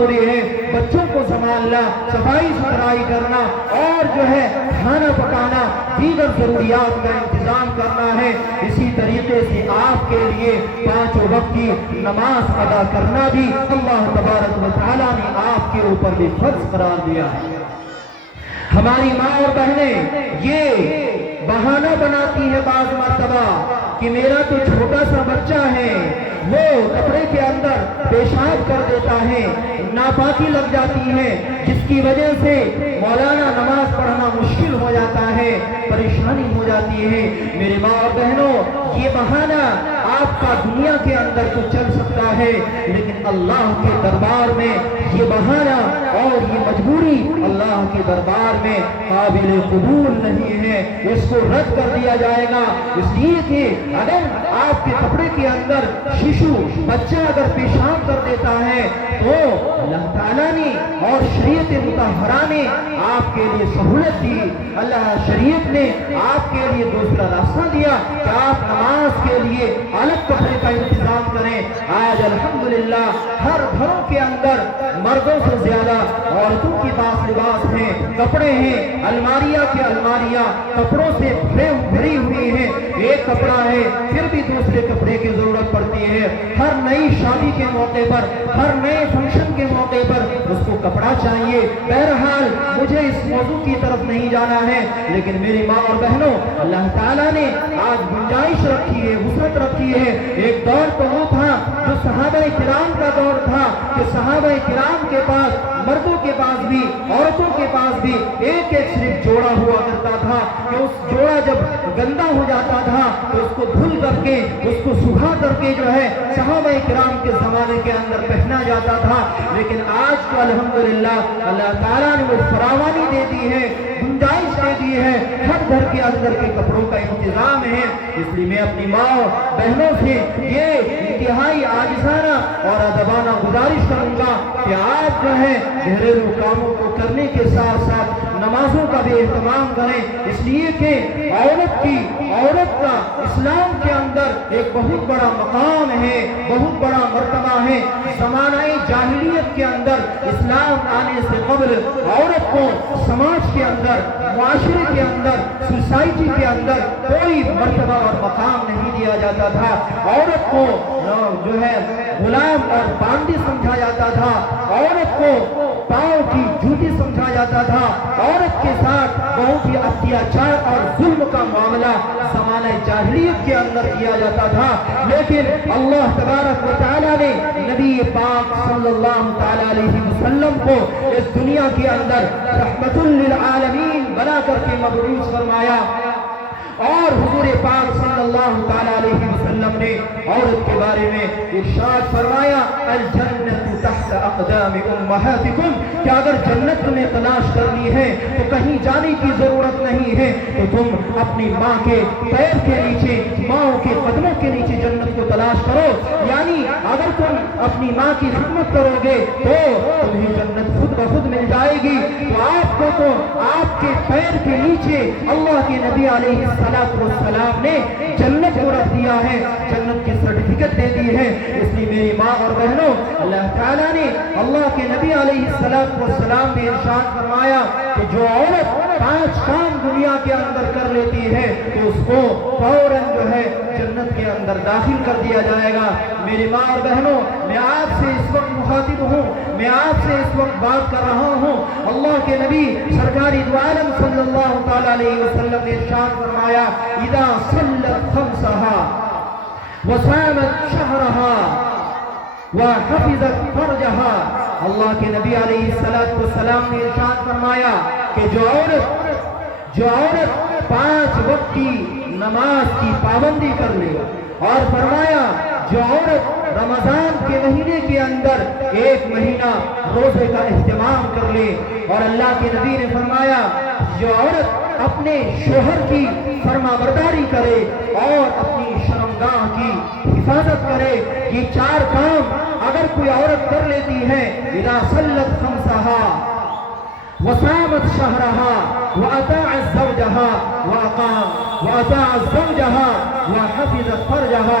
ضروری ہے، بچوں کو سنبھالنا، صفائی ستھرائی کرنا اور جو ہے کھانا پکانا، دیگر ضروریات کا انتظام کرنا ہے۔ اسی طریقے سے آپ کے لیے 5 وقت کی نماز ادا کرنا بھی اللہ تبارک و تعالیٰ نے آپ کے اوپر بھی فرض قرار دیا ہے۔ ہماری ماں اور بہنیں یہ بہانہ بناتی ہے بعض مرتبہ کہ میرا تو چھوٹا سا بچہ ہے، وہ کپڑے کے اندر پیشاب کر دیتا ہے، ناپاکی لگ جاتی ہے، جس کی وجہ سے مولانا نماز پڑھنا مشکل ہو جاتا ہے، پریشانی ہو جاتی ہے۔ میرے ماں اور بہنوں، یہ بہانہ آپ کا دنیا کے اندر تو چل سکتا ہے، لیکن اللہ کے دربار میں یہ بہانہ اور یہ مجبوری اللہ کے دربار میں قابل قبول نہیں ہے، اس کو رد کر دیا جائے گا۔ اس لیے کہ اگر آپ کے کپڑے کے اندر شیشو بچہ اگر پیشاب کر دیتا ہے تو اللہ تعالیٰ نے اور شریعت مطہرہ نے آپ کے لیے سہولت دی، اللہ شریعت نے آپ کے لیے دوسرا راستہ دیا کہ آپ نماز کے لیے الگ کپڑے کا انتظام کریں۔ آج الحمدللہ ہر گھروں کے اندر مردوں سے زیادہ عورتوں کے پاس لباس ہیں، کپڑے ہیں، الماریاں کے الماریاں کپڑوں سے بھری ہوئی ہیں، ایک کپڑا ہے پھر بھی دوسرے کپڑے کی ضرورت پڑتی ہے۔ ہر نئی شادی کے موقع پر، ہر نئے فنکشن کے موقع پر اس کو کپڑا چاہیے۔ بہرحال مجھے اس موضوع کی طرف نہیں جانا ہے، لیکن میری ماں اور بہنوں، اللہ تعالیٰ نے آج گنجائش رکھی ہے، وسعت رکھی ہے۔ ایک دور تو وہ تھا جو صحابہ کرام کا دور تھا کہ صحابہ کرام کے پاس، مردوں کے پاس بھی عورتوں کے پاس بھی ایک ایک صرف جوڑا ہوا کرتا تھا کہ اس جوڑا جب گندا ہو جاتا تھا تو اس کو دھل کر کے، اس کو سکھا کر کے جو ہے صحابہ کرام کے زمانے کے اندر پہنا جاتا تھا۔ لیکن آج تو الحمدللہ اللہ تعالیٰ نے وہ فراوانی دے دی ہے، گنجائش دے دی ہے، ہر گھر کے اندر کے کپڑوں کا انتظام ہے۔ اس لیے میں اپنی ماں بہنوں سے یہ انتہائی عاجزانہ اور ادبانہ گزارش کروں گا کہ آپ جو ہے گھریلو کاموں کو کرنے کے ساتھ ساتھ نمازوں کا بھی اہتمام کریں، اس لیے کہ عورت کا اسلام کے اندر ایک بہت بڑا مقام ہے، بہت بڑا مرتبہ ہے۔ زمانہ جاہلیت کے اندر اسلام آنے سے قبل عورت کو سماج کے اندر، معاشرے کے اندر، سوسائٹی کے اندر کوئی مرتبہ اور مقام نہیں دیا جاتا تھا۔ عورت کو جو ہے غلام اور باندی سمجھا جاتا تھا، عورت کو پاؤں کی جوتی سمجھا جاتا تھا، عورت کے ساتھ بہت ہی اتیاچار اور ظلم کا معاملہ زمانہ جاہلیت کے اندر کیا جاتا تھا۔ لیکن اللہ تبارک و تعالیٰ نے نبی پاک صلی اللہ تعالیٰ علیہ وسلم کو اس دنیا کے اندر رحمت للعالمین بنا کر کے مبعوث فرمایا، اور حضور پاک صلی اللہ تعالیٰ علیہ وسلم نے عورت کے بارے میں ارشاد فرمایا، الجنت تحت اقدام امہاتکم، کہ اگر جنت تمہیں تلاش کرنی ہے تو کہیں جانے کی ضرورت نہیں ہے، تو تم اپنی ماں کے پیر کے نیچے، ماں کے قدموں کے نیچے جنت کو تلاش کرو۔ یعنی اگر تم اپنی ماں کی خدمت کرو گے تو تمہیں جنت خود بخود مل جائے گی۔ تو آپ کو تو آپ کے پیر کے نیچے اللہ کے نبی علیہ السلام نے جنت کو رکھ دیا ہے، جنت کی سرٹیفکیٹ دے دی ہے۔ اس لیے میری ماں اور بہنوں، اللہ تعالیٰ نے اللہ کے نبی علیہ السلام نے ارشاد فرمایا کہ جو عورت 5 کام دنیا کے اندر کر لیتی ہے تو اس کو فوراً جو ہے جنت کے اندر داخل کر دیا جائے گا۔ میری ماں اور بہنوں، میں آپ سے اس وقت مخاطب ہوں، میں آپ سے اس وقت بات کر رہا ہوں۔ اللہ کے نبی سرکار دو عالم صلی اللہ تعالیٰ علیہ وسلم نے ارشاد فرمایا، اذا صلت خمسہا وصامت شہرہا وحفظت فرجہا، اللہ کے نبی علیہ السلام نے ارشاد فرمایا کہ جو عورت 5 وقت کی نماز کی پابندی کر لے، اور فرمایا جو عورت رمضان کے مہینے کے اندر 1 مہینہ روزے کا اہتمام کر لے، اور اللہ کے نبی نے فرمایا جو عورت اپنے شوہر کی فرما برداری کرے اور اپنی شرمگاہ کی حفاظت کرے، یہ 4 کام اگر کوئی عورت کر لیتی ہے، اذا صلت خمسہا وصامت شہرہا وأطاعت زوجہا وحفظت فرجہا،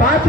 5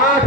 8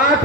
8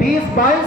20-22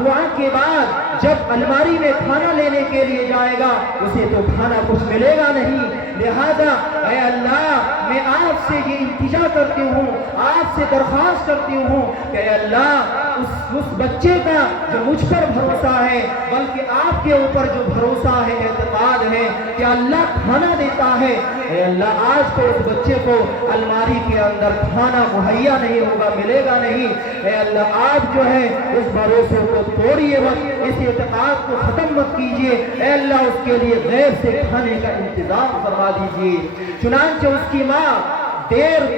دعا کے بعد جب الماری میں کھانا لینے کے لیے جائے گا اسے تو کھانا کچھ ملے گا نہیں۔ لہذا اے اللہ میں آپ سے یہ التجا کرتی ہوں، آپ سے درخواست کرتی ہوں کہ اے اللہ اس بچے کا جو مجھ پر بھروسہ ہے، بلکہ آپ کے اوپر جو بھروسہ ہے، اعتقاد ہے کہ اللہ کھانا دیتا ہے، اے اللہ آج تو اس بچے کو الماری کے اندر کھانا مہیا نہیں ہوگا، ملے گا نہیں۔ اے اللہ آپ جو ہے اس بھروسے کو توڑیے مت، اس اعتقاد کو ختم مت کیجیے، اے اللہ اس کے لیے غیر سے کھانے کا انتظام فرما دیجیے۔ چنانچہ اس کی ماں دیر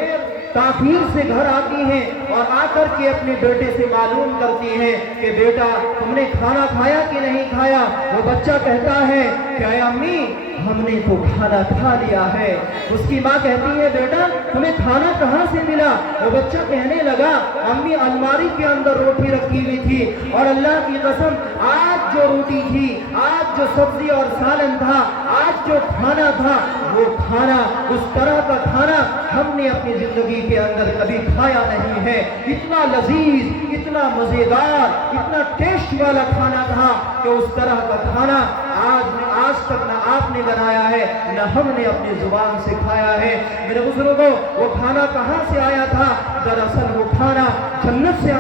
تاخیر سے گھر آتی ہیں اور آ کر کے اپنے بیٹے سے معلوم کرتی ہیں کہ بیٹا تم نے کھانا کھایا کہ نہیں کھایا؟ وہ بچہ کہتا ہے کہ اے امی ہم نے تو کھانا کھا لیا ہے۔ اس کی ماں کہتی ہے بیٹا تمہیں کھانا کہاں سے ملا؟ وہ بچہ کہنے لگا امی الماری کے اندر روٹی رکھی ہوئی تھی اور اللہ کی قسم آج جو روٹی تھی، آج جو سبزی اور سالن تھا، آج جو کھانا تھا، وہ کھانا اس طرح کا کھانا ہم نے اپنی زندگی کے اندر کبھی کھایا نہیں ہے۔ اتنا لذیذ، اتنا مزیدار، اتنا ٹیسٹ والا کھانا تھا کہ اس طرح کا کھانا آج تک نہ آپ نے بنایا ہے نہ ہم نے اپنی زبان سے کھایا ہے۔ میرے بزرگوں وہ کھانا کہاں سے آیا تھا؟ دراصل وہ کھانا جنت سے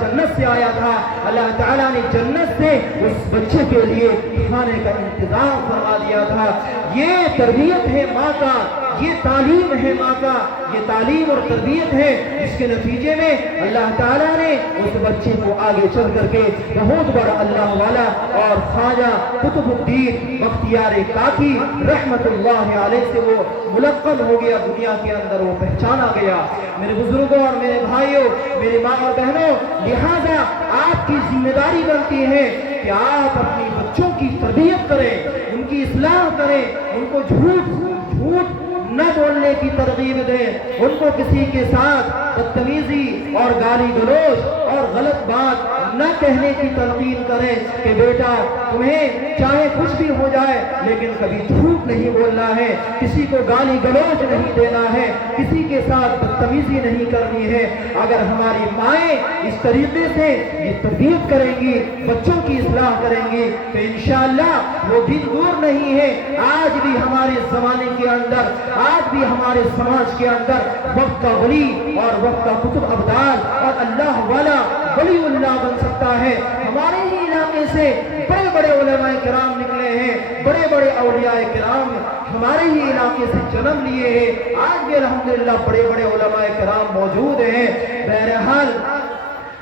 جنت سے آیا تھا۔ اللہ تعالیٰ نے جنت سے اس بچے کے لیے کھانے کا انتظام فرما دیا تھا۔ یہ تربیت ہے ماں کا، یہ تعلیم ہے ماں کا، یہ تعلیم اور تربیت ہے جس کے نتیجے میں اللہ تعالیٰ نے اس بچے کو آگے چل کر کے بہت بڑا اللہ والا اور خواجہ قطب الدین بختیار کاکی رحمت اللہ علیہ سے وہ ملقب ہو گیا، دنیا کے اندر وہ پہچانا گیا۔ میرے بزرگوں اور میرے بھائیوں، میری ماں اور بہنوں، لہذا آپ کی ذمہ داری بنتی ہے کہ آپ اپنی بچوں کی تربیت کریں، ان کی اصلاح کریں، ان کو جھوٹ نہ بولنے کی ترغیب دیں، ان کو کسی کے ساتھ بدتمیزی اور گالی گلوچ اور غلط بات نہ کہنے کی تلقین کریں کہ بیٹا تمہیں چاہے کچھ بھی ہو جائے لیکن کبھی جھوٹ نہیں بولنا ہے، کسی کو گالی گلوچ نہیں دینا ہے، کسی کے ساتھ بدتمیزی نہیں کرنی ہے۔ اگر ہماری مائیں اس طریقے سے یہ تربیت کریں گی، بچوں کی اصلاح کریں گی تو انشاءاللہ وہ دن دور نہیں ہے۔ آج بھی ہمارے زمانے کے اندر، آج بھی ہمارے سماج کے اندر وقت کا ولی اور وقت کا قطب ابدال اور اللہ والا ولی اللہ بن سکتا ہے۔ ہمارے ہی علاقے سے بڑے بڑے علماء کرام نکلے ہیں، بڑے بڑے اولیاء کرام ہمارے ہی علاقے سے جنم لیے ہیں۔ آج بھی الحمدللہ بڑے بڑے علماء کرام موجود ہیں۔ بہرحال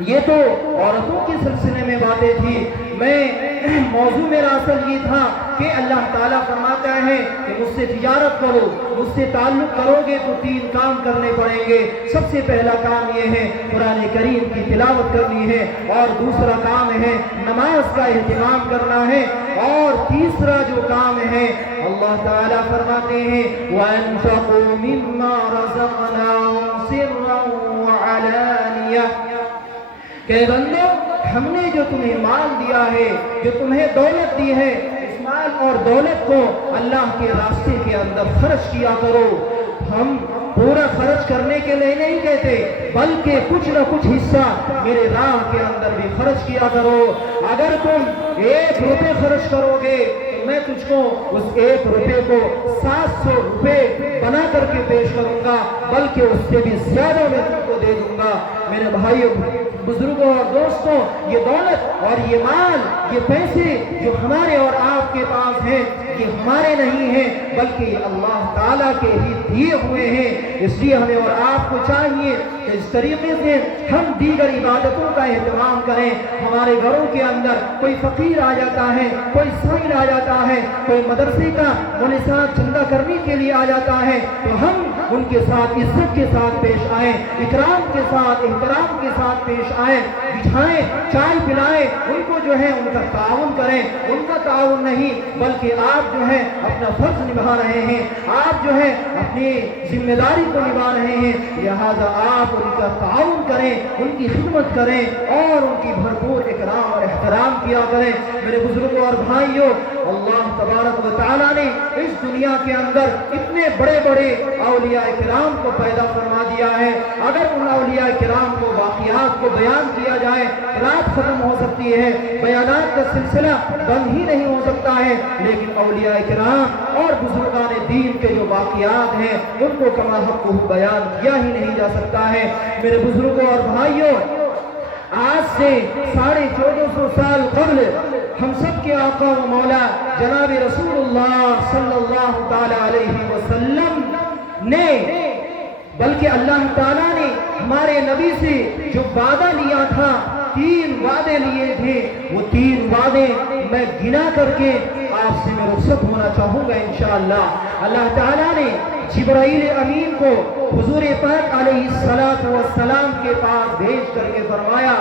یہ تو عورتوں کے سلسلے میں باتیں تھی، موضوع میرا اصل یہ تھا کہ اللہ تعالیٰ فرماتا ہے کہ مجھ سے تجارت کرو، مجھ سے تعلق کرو گے تو 3 کام کرنے پڑیں گے۔ سب سے پہلا کام یہ ہے قرآن کریم کی تلاوت کرنی ہے، اور دوسرا کام ہے نماز کا اہتمام کرنا ہے، اور تیسرا جو کام ہے اللہ تعالیٰ فرماتے ہیں وَأَنفِقُوا مِمَّا رَزَقْنَاهُمْ سِرًّا وَعَلَانِيَةً، کہ بندو ہم نے جو تمہیں مال دیا ہے، جو تمہیں دولت دی ہے، اس مال اور دولت کو اللہ کے راستے کے اندر خرچ کیا کرو۔ ہم پورا خرچ کرنے کے لیے نہیں کہتے بلکہ کچھ نہ کچھ حصہ میرے راہ کے اندر بھی خرچ کیا کرو۔ اگر تم 1 روپے خرچ کرو گے تو میں تجھ کو اس 1 روپے کو 700 روپے بنا کر کے پیش کروں گا، بلکہ اس سے بھی زیادہ میں تم کو دے دوں گا۔ میرے بھائیوں، بزرگوں اور دوستوں، یہ دولت اور یہ مال، یہ پیسے جو ہمارے اور آپ کے پاس ہیں، یہ ہمارے نہیں ہیں بلکہ یہ اللہ تعالیٰ کے ہی دیے ہوئے ہیں۔ اس لیے ہمیں اور آپ کو چاہیے کہ اس طریقے سے ہم دیگر عبادتوں کا اہتمام کریں۔ ہمارے گھروں کے اندر کوئی فقیر آ جاتا ہے، کوئی سائل آ جاتا ہے، کوئی مدرسے کا نصاب چندہ کرنے کے لیے آ جاتا ہے تو ہم ان کے ساتھ عزت کے ساتھ پیش آئیں، اکرام کے ساتھ، احترام کے ساتھ پیش آئیں، بٹھائیں، چائے پلائیں، ان کو جو ہے ان کا تعاون کریں۔ ان کا تعاون نہیں بلکہ آپ جو ہے اپنا فرض نبھا رہے ہیں، آپ جو ہے اپنی ذمہ داری کو نبھا رہے ہیں، لہذا آپ ان کا تعاون کریں، ان کی خدمت کریں اور ان کی بھرپور اکرام اور احترام کیا کریں۔ میرے بزرگوں اور بھائیوں، اللہ تبارک و تعالیٰ نے اس دنیا کے اندر اتنے بڑے بڑے اولیاء کرام کو پیدا فرما دیا ہے. اگر ان اولیاء کرام کو واقعات کو بیان کیا جائے رات ختم ہو سکتی ہے, بیانات کا سلسلہ بند ہی نہیں ہو سکتا ہے, لیکن اولیاء کرام اور بزرگان دین کے جو واقعات ہیں ان کو کما حق بیان کیا ہی نہیں جا سکتا ہے. میرے بزرگوں اور بھائیوں, آج سے 1450 سال قبل ہم سب کے آقا و مولا جناب رسول اللہ صلی اللہ تعالی علیہ وسلم نے, بلکہ اللہ تعالیٰ نے ہمارے نبی سے جو وعدہ لیا تھا, 3 وعدے لیے تھے, وہ 3 وعدے میں گنا کر کے آپ سے میں رخصت ہونا چاہوں گا انشاءاللہ. اللہ تعالیٰ نے جبرائیل امین کو حضور پاک علیہ السلام کے پاس بھیج کر کے فرمایا,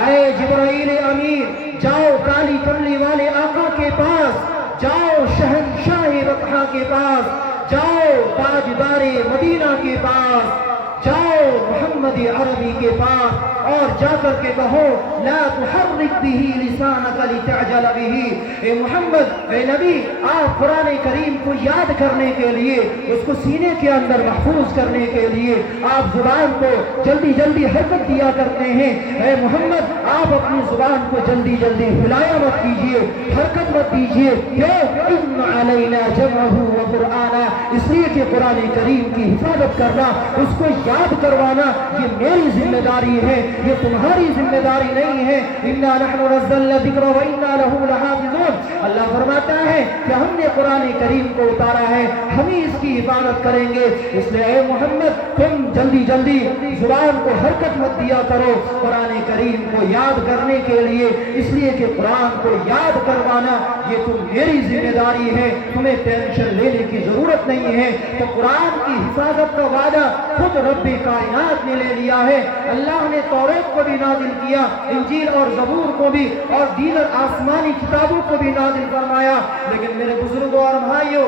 اے جبرائیل امین, جاؤ کالی کملی والے آقا کے پاس, جاؤ شہنشاہ بطحا کے پاس, جاؤ تاجدار مدینہ کے پاس, جاؤ محمد عربی کے پاس اور جا کر کے کہو لا تحرک به لسانک لتعجل به. اے محمد, اے نبی, آپ قرآن کریم کو یاد کرنے کے لیے, اس کو سینے کے اندر محفوظ کرنے کے لیے آپ زبان کو جلدی جلدی حرکت دیا کرتے ہیں. اے محمد, آپ اپنی زبان کو جلدی جلدی ہلایا مت کیجیے, حرکت مت دیجیے. کیوں؟ ان علینا جمعہ و قرآن, اس لیے کہ قرآن کریم کی حفاظت کرنا, اس کو یاد کروانا یہ میری ذمہ داری ہے, یہ تمہاری ذمہ داری نہیں ہے. انا نحن نزلنا الذکر وانا له لحافظون. اللہ فرماتا ہے کہ ہم نے قرآن کریم کو اتارا ہے, ہم ہی اس کی حفاظت کریں گے. اس لیے اے محمد, تم جلدی جلدی زبان کو حرکت مت دیا کرو قرآن کریم کو یاد کرنے کے لیے, اس لیے کہ قرآن کو یاد کروانا یہ تم میری ذمہ داری ہے, تمہیں ٹینشن لینے کی ضرورت نہیں ہے. تو قرآن کی حفاظت کا وعدہ خود رب کائنات نے لے لیا ہے. اللہ نے توریت کو بھی نازل کیا, انجیل اور زبور کو بھی, اور دیگر آسمانی کتابوں کو بھی نازل فرمایا. لیکن میرے بزرگوں اور بھائیوں,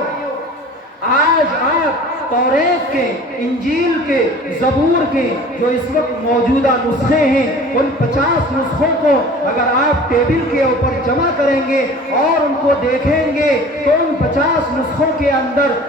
آج آپ توریت کے, انجیل کے, زبور کے جو اس وقت موجودہ نسخے ہیں, ان 50 نسخوں کو اگر آپ ٹیبل کے اوپر جمع کریں گے اور ان کو دیکھیں گے تو ان 50 نسخوں کے اندر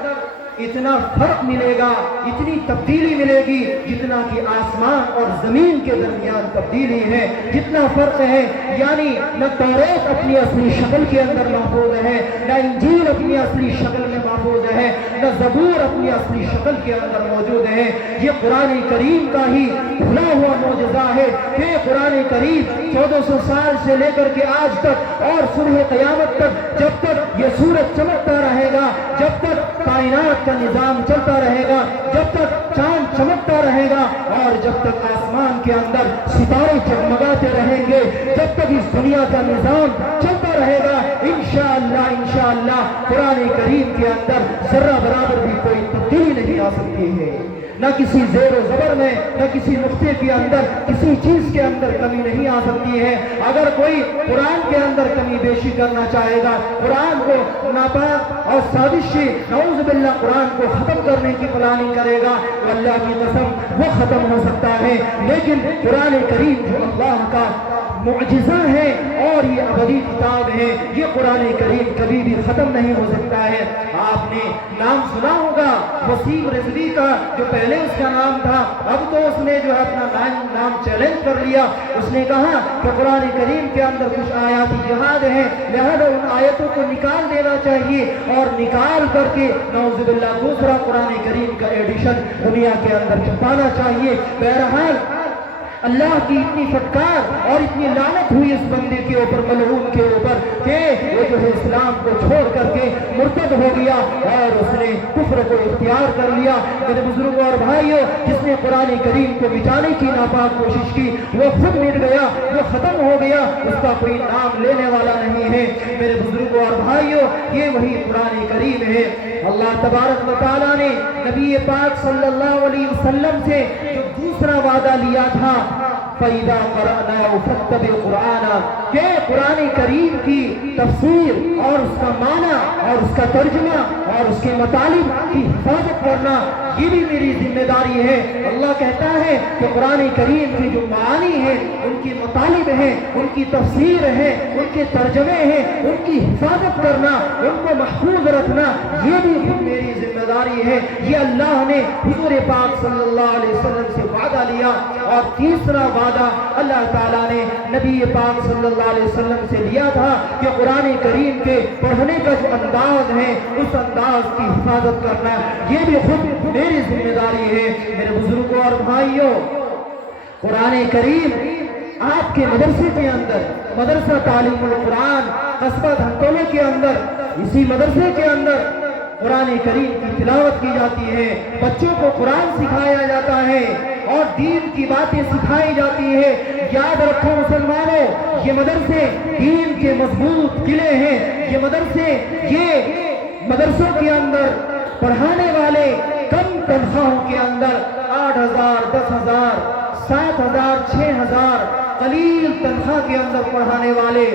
اتنا فرق ملے گا, اتنی تبدیلی ملے گی جتنا کہ آسمان اور زمین کے درمیان تبدیلی ہے, جتنا فرق ہے. یعنی نہ توریت اپنی اصلی شکل کے اندر محفوظ ہے, نہ انجیل اپنی اصلی شکل میں محفوظ ہے, نہ زبور اپنی اصلی شکل کے اندر موجود ہے. یہ قرآن کریم کا ہی کھلا ہوا معجزہ ہے کہ قرآن کریم 1400 سال سے لے کر کے آج تک اور صبح قیامت تک, جب تک یہ سورج چمکتا رہے گا, جب تک کائنات کا نظام چلتا رہے گا, جب تک چاند چمکتا رہے گا, اور جب تک آسمان کے اندر ستارے جگمگاتے رہیں گے, جب تک اس دنیا کا نظام چلتا رہے گا, انشاءاللہ قرآن کریم کے اندر ذرہ برابر بھی کوئی تبدیلی نہیں آ سکتی ہے. نہ کسی زیر و زبر میں, نہ کسی نقطے کے اندر, کسی چیز کے اندر کمی نہیں آ سکتی ہے. اگر کوئی قرآن کے اندر کمی بیشی کرنا چاہے گا, قرآن کو ناپاک اور سازشی نعوذ باللہ قرآن کو ختم کرنے کی پلاننگ کرے گا, تو اللہ کی قسم وہ ختم ہو سکتا ہے. لیکن قرآن کریم جو اللہ کا معجزہ ہے اور یہ ابدی کتاب ہے, یہ قرآن کریم کبھی بھی ختم نہیں ہو سکتا ہے. آپ نے نام سنا ہوگا وسیم رضوی کا, جو پہلے اس کا نام تھا, اب تو اس نے جو ہے اپنا نام چیلنج کر لیا. اس نے کہا کہ قرآن کریم کے اندر کچھ آیاتی جہاد ہیں, لہذا ان آیتوں کو نکال دینا چاہیے, اور نکال کر کے نعوذ باللہ دوسرا قرآن کریم کا ایڈیشن دنیا کے اندر چھپانا چاہیے. بہرحال اللہ کی اتنی فٹکار اور اتنی لعنت ہوئی اس بندے کے اوپر, ملعون کے اوپر, کہ وہ جو ہے اسلام کو چھوڑ کر کے مرتد ہو گیا اور اس نے کفر کو اختیار کر لیا. میرے بزرگوں اور بھائیوں, جس نے قرآن کریم کو مٹانے کی ناپاک کوشش کی وہ خود مٹ گیا, وہ ختم ہو گیا, اس کا کوئی نام لینے والا نہیں ہے. میرے بزرگوں اور بھائیوں, یہ وہی قرآن کریم ہے. اللہ تبارک و تعالیٰ نے نبی پاک صلی اللہ علیہ وسلم سے جو دوسرا وعدہ لیا تھا, فَإِذَا قَرَأْنَاهُ فَاتَّبِعْ قُرْآنَهُ, کہ قرآن کریم کی تفسیر اور اس کا معنی اور اس کا ترجمہ اور اس کے مطالب کی حفاظت کرنا یہ بھی میری ذمہ داری ہے۔ اللہ کہتا ہے کہ قرآن کریم کی جو معانی ہیں، ان کی مطالب ہیں، ان کی تفسیر ہے، ان کے ترجمے ہیں، ان کی حفاظت کرنا، ان کو محفوظ رکھنا یہ بھی خود میری ذمہ داری ہے۔ یہ اللہ نے حضور پاک صلی اللہ علیہ وسلم سے وعدہ لیا۔ اور تیسرا وعدہ اللہ تعالیٰ نے نبی پاک صلی اللہ علیہ وسلم سے لیا تھا کہ قرآن کریم کے پڑھنے کا جو انداز ہے اس انداز کی حفاظت کرنا یہ بھی خود میری ذمہ داری ہے۔ میرے بزرگوں اور بھائیوں، قرآن کریم آپ کے مدرسے کے اندر، مدرسہ تعلیم القرآن قصبہ دھنتولے کے اندر، اسی مدرسے کے اندر قرآن کریم کی تلاوت کی جاتی ہے، بچوں کو قرآن سکھایا جاتا ہے اور دین کی باتیں سکھائی جاتی ہے۔ یاد رکھو مسلمانوں، یہ مدرسے دین کے مضبوط قلعے ہیں۔ یہ مدرسوں کے اندر پڑھانے والے کم تنخواہوں کے اندر 8,000 10,000 7,000 6,000 قلیل تنخواہ کے اندر پڑھانے والے،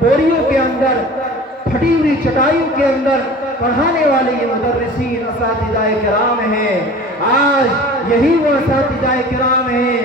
بوریوں کے اندر، پھٹی ہوئی چٹائیوں کے اندر پڑھانے والے یہ مدرسین اساتذہ کرام ہیں۔ آج یہی وہ اساتذہ کرام ہیں،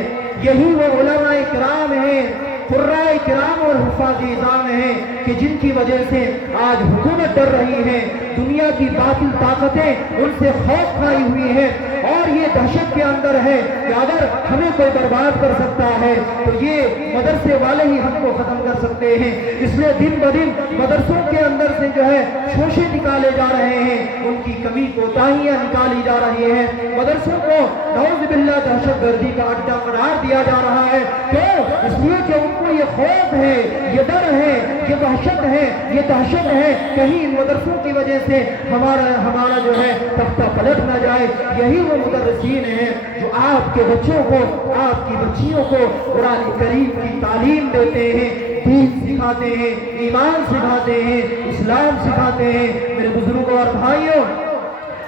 یہی وہ علماء کرام ہیں، قرائے کرام اور حفاظ نظام ہیں کہ جن کی وجہ سے آج حکومت ڈر رہی ہے، دنیا کی باطل طاقتیں ان سے خوف کھائی ہوئی ہیں اور یہ دہشت کے اندر ہے کہ اگر ہمیں کوئی برباد کر سکتا ہے تو یہ مدرسے والے ہی ہم کو ختم کر سکتے ہیں۔ اس لیے دن بدن مدرسوں کے اندر سے جو ہے شوشے نکالے جا رہے ہیں، ان کی کمی کوتاہیاں نکالی جا رہی ہیں، مدرسوں کو نعوذ باللہ دہشت گردی کا اڈا قرار دیا جا رہا ہے۔ تو اس لیے کہ ان کو یہ خوف ہے، یہ ڈر ہے، یہ وحشت ہے، یہ دہشت ہے کہیں ان مدرسوں کی وجہ سے ہمارا جو ہے تختہ پلٹ نہ جائے۔ یہی وہ مدرسین ہیں جو آپ کے بچوں کو، آپ کی بچیوں کو قرآن کریم کی تعلیم دیتے ہیں، دین سکھاتے ہیں، ایمان سکھاتے ہیں، اسلام سکھاتے ہیں۔ میرے بزرگوں اور بھائیوں،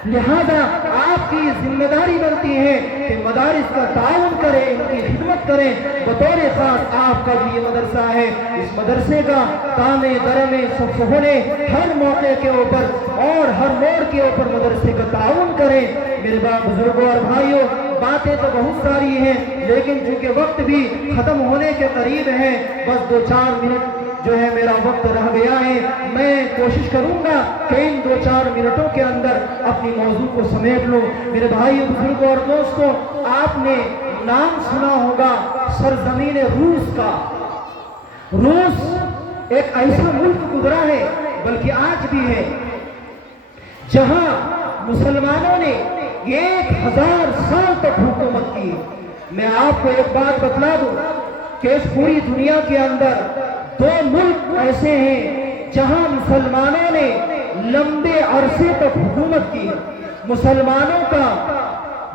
لہذا آپ کی ذمہ داری بنتی ہے کہ مدارس کا تعاون کریں، ان کی خدمت کریں۔ بطور خاص آپ کا جو یہ مدرسہ ہے، اس مدرسے کا تامے درمے سب ہونے ہر موقع کے اوپر اور ہر موڑ کے اوپر مدرسے کا تعاون کریں۔ میرے بزرگوں اور بھائیوں، باتیں تو بہت ساری ہیں لیکن چونکہ وقت بھی ختم ہونے کے قریب ہے، بس 2-4 منٹ جو ہے میرا وقت رہ گیا ہے۔ میں کوشش کروں گا کہ ان 2-4 منٹوں کے اندر اپنی موضوع کو سمیٹ لوں۔ میرے بھائی بزرگوں اور دوستوں، آپ نے نام سنا ہوگا سرزمین روس کا۔ روس ایک ایسا ملک گزرا ہے، بلکہ آج بھی ہے، جہاں مسلمانوں نے 1000 سال تک حکومت کی۔ میں آپ کو ایک بات بتلا دوں کہ اس پوری دنیا کے اندر 2 ملک ایسے ہیں جہاں مسلمانوں نے لمبے عرصے تک حکومت کی، مسلمانوں کا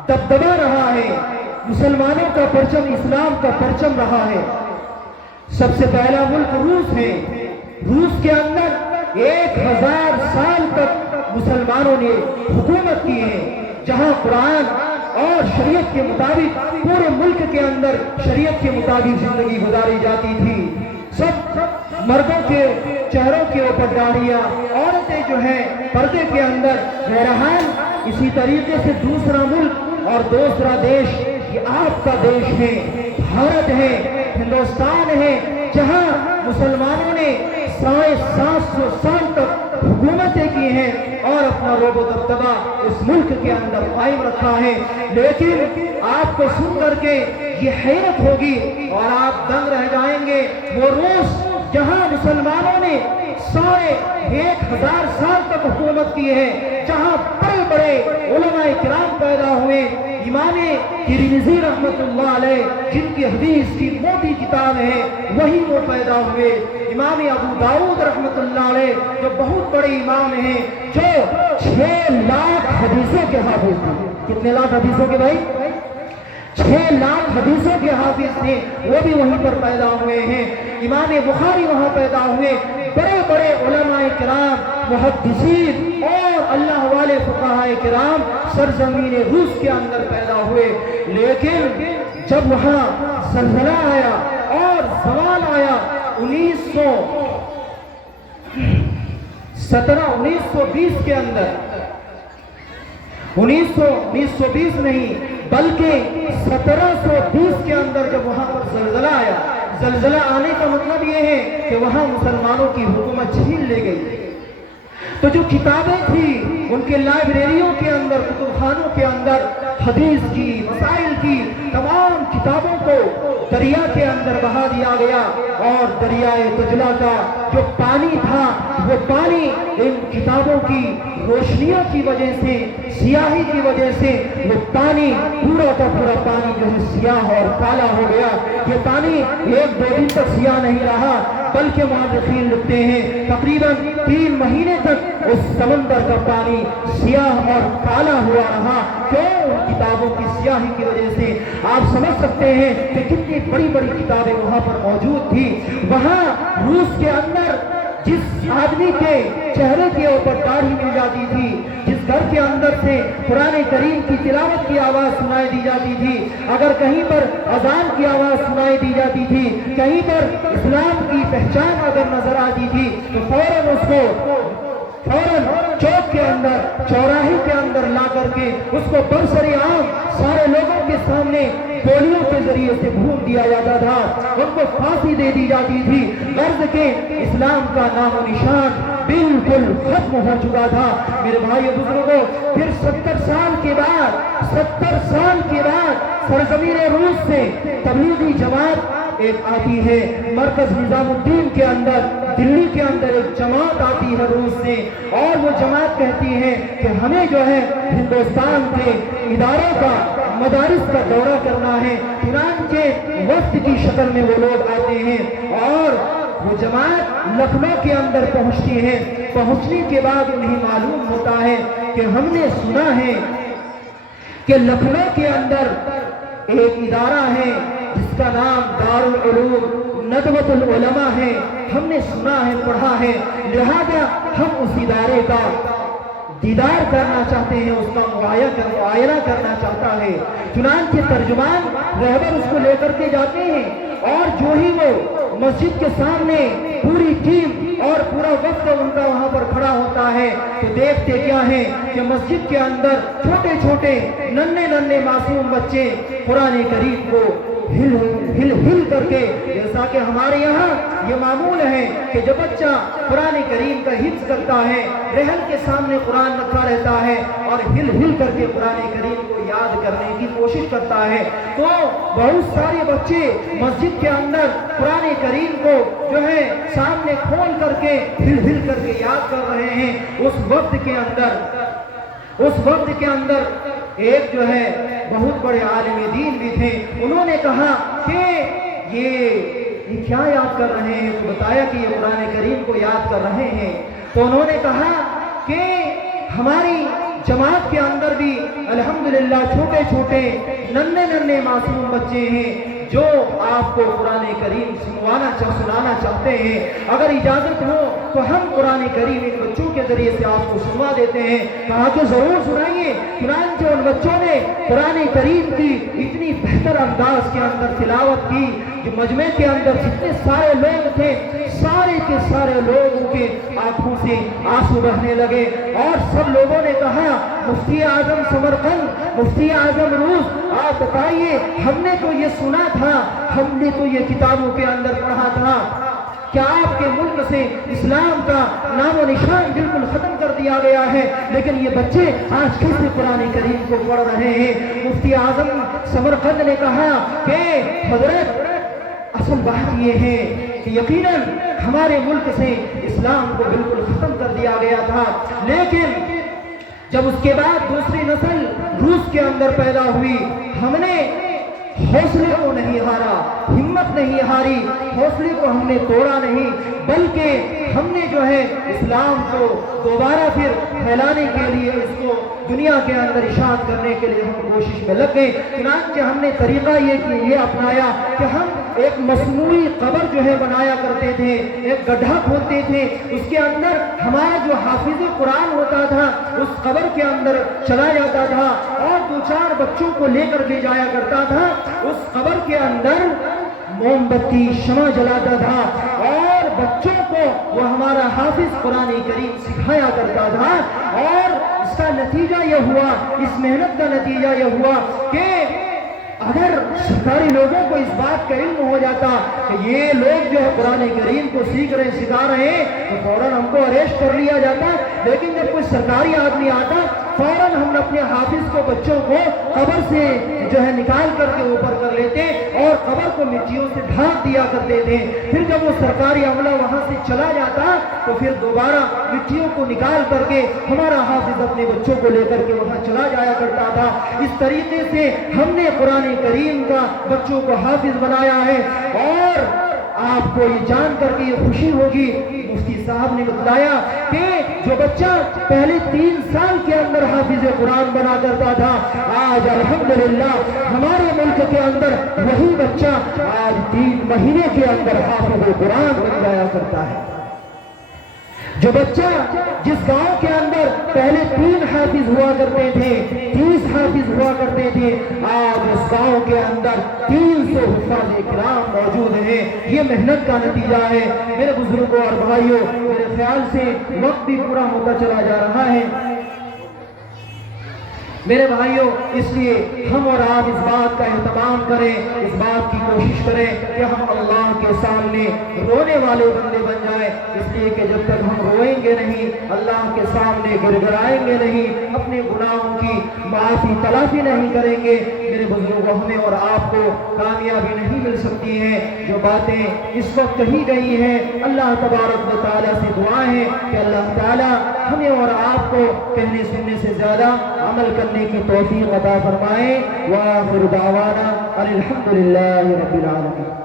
دبدبہ رہا ہے، مسلمانوں کا پرچم اسلام کا پرچم رہا ہے۔ سب سے پہلا ملک روس ہے۔ روس کے اندر 1000 سال تک مسلمانوں نے حکومت کی ہے، جہاں قرآن اور شریعت کے مطابق پورے ملک کے اندر شریعت کے مطابق زندگی گزاری جاتی تھی۔ سب مردوں کے چہروں کے اوپر داڑھیاں، عورتیں جو ہیں پردے کے اندر۔ بہرحال اسی طریقے سے دوسرا ملک اور دوسرا دیش یہ آپ کا دیش ہے، بھارت ہے، ہندوستان ہے، جہاں مسلمانوں نے 750 سال تک حکومتیں کی ہیں اور اپنا رعب و دبدبہ اس ملک کے اندر قائم رکھا ہے۔ لیکن آپ کو سن کر کے یہ حیرت ہوگی اور آپ دنگ رہ جائیں گے، وہ روس جہاں مسلمانوں نے 1000 سال تک حکومت کی ہے، جہاں بڑے بڑے علماء کرام پیدا ہوئے، امام ترمذی رحمت اللہ علیہ جن کی حدیث کی موٹی کتاب ہے وہی وہ پیدا ہوئے، امام ابو داؤد رحمت اللہ علیہ جو بہت بڑے امام ہیں، جو 6 لاکھ حدیثوں کے حافظ تھے۔ کتنے لاکھ حدیثوں کے بھائی؟ 6 لاکھ حدیثوں کے حافظ تھے، وہ بھی وہیں پر پیدا ہوئے ہیں۔ امام بخاری وہاں پیدا ہوئے، بڑے بڑے علماء کرام، محدثین اور اللہ والے فقہاء کرام سرزمین روس کے اندر پیدا ہوئے۔ لیکن جب وہاں زلزلہ آیا اور زوال آیا، 1920 کے اندر 1920 نہیں بلکہ 1720 کے اندر جب وہاں پر زلزلہ آیا، زلزلہ آنے کا مطلب یہ ہے کہ وہاں مسلمانوں کی حکومت چھین لے گئی، تو جو کتابیں تھیں ان کے لائبریریوں کے اندر، کتب خانوں کے اندر حدیث کی، مسائل کی تمام کتابوں کو دریا کے اندر بہا دیا گیا، اور دریائے دجلہ کا جو پانی تھا وہ پانی ان کتابوں کی روشنیوں کی وجہ سے، سیاہی کی وجہ سے وہ پانی پورا کا پورا پانی جو ہے سیاہ اور کالا ہو گیا۔ یہ پانی 1-2 دن تک سیاہ نہیں رہا، بلکہ مؤرخین لکھتے ہیں تقریباً 3 مہینے تک اس سمندر کا پانی سیاہ اور کالا ہوا رہا۔ کیوں؟ ان کتابوں کی سیاہی کی وجہ سے۔ آپ سمجھ سکتے ہیں کہ کتنی بڑی بڑی کتابیں وہاں پر موجود تھی۔ وہاں روس کے اندر جس آدمی کے چہرے کے اوپر داڑھی مل جاتی تھی، جس گھر کے اندر سے قرآن کریم کی تلاوت کی آواز سنائی دی جاتی تھی، اگر کہیں پر اذان کی آواز سنائی دی جاتی تھی، کہیں پر اسلام کی پہچان اگر نظر آتی تھی، تو فوراً اس کو چوک کے اندر، چوراہے کے اندر لا کر کے اس کو برسر عام سارے لوگوں کے سامنے گولیوں کے ذریعے سے بھون دیا جاتا تھا، ان کو پھانسی دے دی جاتی تھی، غرض کے اسلام کا نام و نشان بالکل ختم ہو چکا تھا۔ میرے بھائی بزرگوں، پھر 70 سال کے بعد سرزمین روس سے تبلیغی جماعت ایک آتی ہے، مرکز نظام الدین کے اندر، دلی کے اندر ایک جماعت آتی ہے روس سے، اور وہ جماعت کہتی ہے کہ ہمیں جو ہے ہندوستان کے اداروں کا، مدارس کا دورہ کرنا ہے۔ چنانچہ وفد کی شکل میں وہ لوگ آتے ہیں، اور وہ جماعت لکھنؤ کے اندر پہنچتی ہے۔ پہنچنے کے بعد انہیں معلوم ہوتا ہے کہ ہم نے سنا ہے کہ لکھنؤ کے اندر ایک ادارہ ہے جس کا نام دارالعلوم ندوۃ العلماء ہے، ہم نے سنا ہے، پڑھا ہے، لہذا ہم اس ادارے کا دیدار کرنا چاہتے ہیں، اس کا معائنہ کرنا چاہتا ہے۔ چنانچہ ترجمان رہبر اس کو لے کر کے جاتے ہیں، اور جو ہی وہ مسجد کے سامنے پوری ٹیم اور پورا وقت ان کا وہاں پر کھڑا ہوتا ہے، تو دیکھتے کیا ہے کہ مسجد کے اندر چھوٹے چھوٹے ننھے معصوم بچے قرآن کریم کو ہل کر کے، جیسا کہ ہمارے یہاں یہ معمول ہے کہ جب بچہ قرآن کریم کا حفظ کرتا ہے، رحل کے سامنے قرآن رکھا رہتا ہے اور ہل کر کے قرآن کریم کو یاد کرنے کی کوشش کرتا ہے، تو بہت سارے بچے مسجد کے اندر قرآن کریم کو جو ہے سامنے کھول کر کے ہل کر کے یاد کر رہے ہیں۔ اس وقت کے اندر ایک جو ہے بہت بڑے عالم دین بھی تھے، انہوں نے کہا کہ یہ کیا یاد کر رہے ہیں؟ تو بتایا کہ یہ قرآن کریم کو یاد کر رہے ہیں۔ تو انہوں نے کہا کہ ہماری جماعت کے اندر بھی الحمدللہ چھوٹے چھوٹے ننھے معصوم بچے ہیں جو آپ کو قرآن کریم سنانا چاہتے ہیں، اگر اجازت ہو تو ہم قرآن کریم ان بچوں کے ذریعے سے آپ کو سنوا دیتے ہیں۔ کہا کہ ضرور سنائیے۔ چنانچہ ان بچوں نے قرآن کریم کی اتنی بہتر انداز کے اندر تلاوت کی کہ مجمع کے اندر جتنے سارے لوگ تھے، سارے کے سارے لوگوں کے آنکھوں سے آنسو بہنے لگے، اور سب لوگوں نے کہا مفتی اعظم سمرقند، مفتی اعظم روس، آپ بتائیے، ہم نے تو یہ سنا تھا، ہم نے تو یہ کتابوں کے اندر پڑھا تھا، کیا آپ کے ملک سے اسلام کا نام و نشان بالکل ختم کر دیا گیا ہے، لیکن یہ بچے آج کیسے قرآن کریم کو پڑھ رہے ہیں؟ مفتی اعظم سمرقند نے کہا کہ حضرت، اصل بات یہ ہے کہ یقیناً ہمارے ملک سے اسلام کو بالکل ختم کر دیا گیا تھا، لیکن جب اس کے بعد دوسری نسل روس کے اندر پیدا ہوئی، ہم نے حوصلے کو نہیں ہارا، ہمت نہیں ہاری، حوصلے کو ہم نے توڑا نہیں، بلکہ ہم نے جو ہے اسلام کو دوبارہ پھر پھیلانے کے لیے، اس کو دنیا کے اندر اشاعت کرنے کے لیے ہم کوشش میں لگ گئے۔ چنانچہ ہم نے طریقہ یہ اپنایا کہ ہم ایک مصنوعی قبر جو ہے بنایا کرتے تھے، ایک گڈھا کھودتے تھے، اس کے اندر ہمارا جو حافظ قرآن ہوتا تھا اس قبر کے اندر چلا جاتا تھا، اور 2-4 بچوں کو لے کر کے جایا کرتا تھا، اس قبر کے اندر موم بتی شمع جلاتا تھا، اور بچوں کو وہ ہمارا حافظ قرآن کریم سکھایا کرتا تھا، اور اس کا نتیجہ یہ ہوا، اس محنت کا نتیجہ یہ ہوا کہ اگر سرکاری لوگوں کو اس بات کا علم ہو جاتا کہ یہ لوگ جو ہے قرآن کریم کو سیکھ رہے سکھا رہے ہیں تو فوراً ہم کو اریسٹ کر لیا جاتا، لیکن جب کوئی سرکاری آدمی آتا فوراً ہم اپنے حافظ کو بچوں کو قبر سے جو ہے نکال کر کے اوپر کر لیتے اور قبر کو مٹیوں سے ڈھانپ دیا کرتے تھے۔ پھر جب وہ سرکاری عملہ وہاں سے چلا جاتا تو پھر دوبارہ مٹیوں کو نکال کر کے ہمارا حافظ اپنے بچوں کو لے کر کے وہاں چلا جایا کرتا تھا۔ اس طریقے سے ہم نے قرآن کریم کا بچوں کو حافظ بنایا ہے، اور آپ کو یہ جان کر کے یہ خوشی ہوگی، مفتی صاحب نے بتلایا کہ جو بچہ پہلے 3 سال کے اندر حافظ قرآن بنا کرتا تھا، آج الحمدللہ ہمارے ملک کے اندر وہی بچہ آج 3 مہینے کے اندر حافظ قرآن بن جایا کرتا ہے۔ جو بچہ جس گاؤں کے اندر پہلے 3 حافظ ہوا کرتے تھے، 30 حافظ ہوا کرتے تھے، آج اس گاؤں کے اندر 300 حفاظ کرام موجود ہیں۔ یہ محنت کا نتیجہ ہے۔ میرے بزرگوں اور بھائیوں، میرے خیال سے وقت بھی پورا ہوتا چلا جا رہا ہے میرے بھائیوں، اس لیے ہم اور آپ اس بات کا اہتمام کریں، اس بات کی کوشش کریں کہ ہم اللہ کے سامنے رونے والے بندے بن جائیں، اس لیے کہ جب تک ہم روئیں گے نہیں، اللہ کے سامنے گر گرائیں گے نہیں، اپنے گناہوں کی معافی تلافی نہیں کریں گے، میرے بزرگوں، ہمیں اور آپ کو کامیابی نہیں مل سکتی ہے۔ جو باتیں اس وقت کہی گئی ہیں، اللہ تبارک و تعالیٰ سے دعا ہے کہ اللہ تعالیٰ ہمیں اور آپ کو کہنے سننے سے زیادہ عمل کرنے کی توفیق عطا فرمائے۔ وآخر دعوانا الحمدللہ رب العالمین۔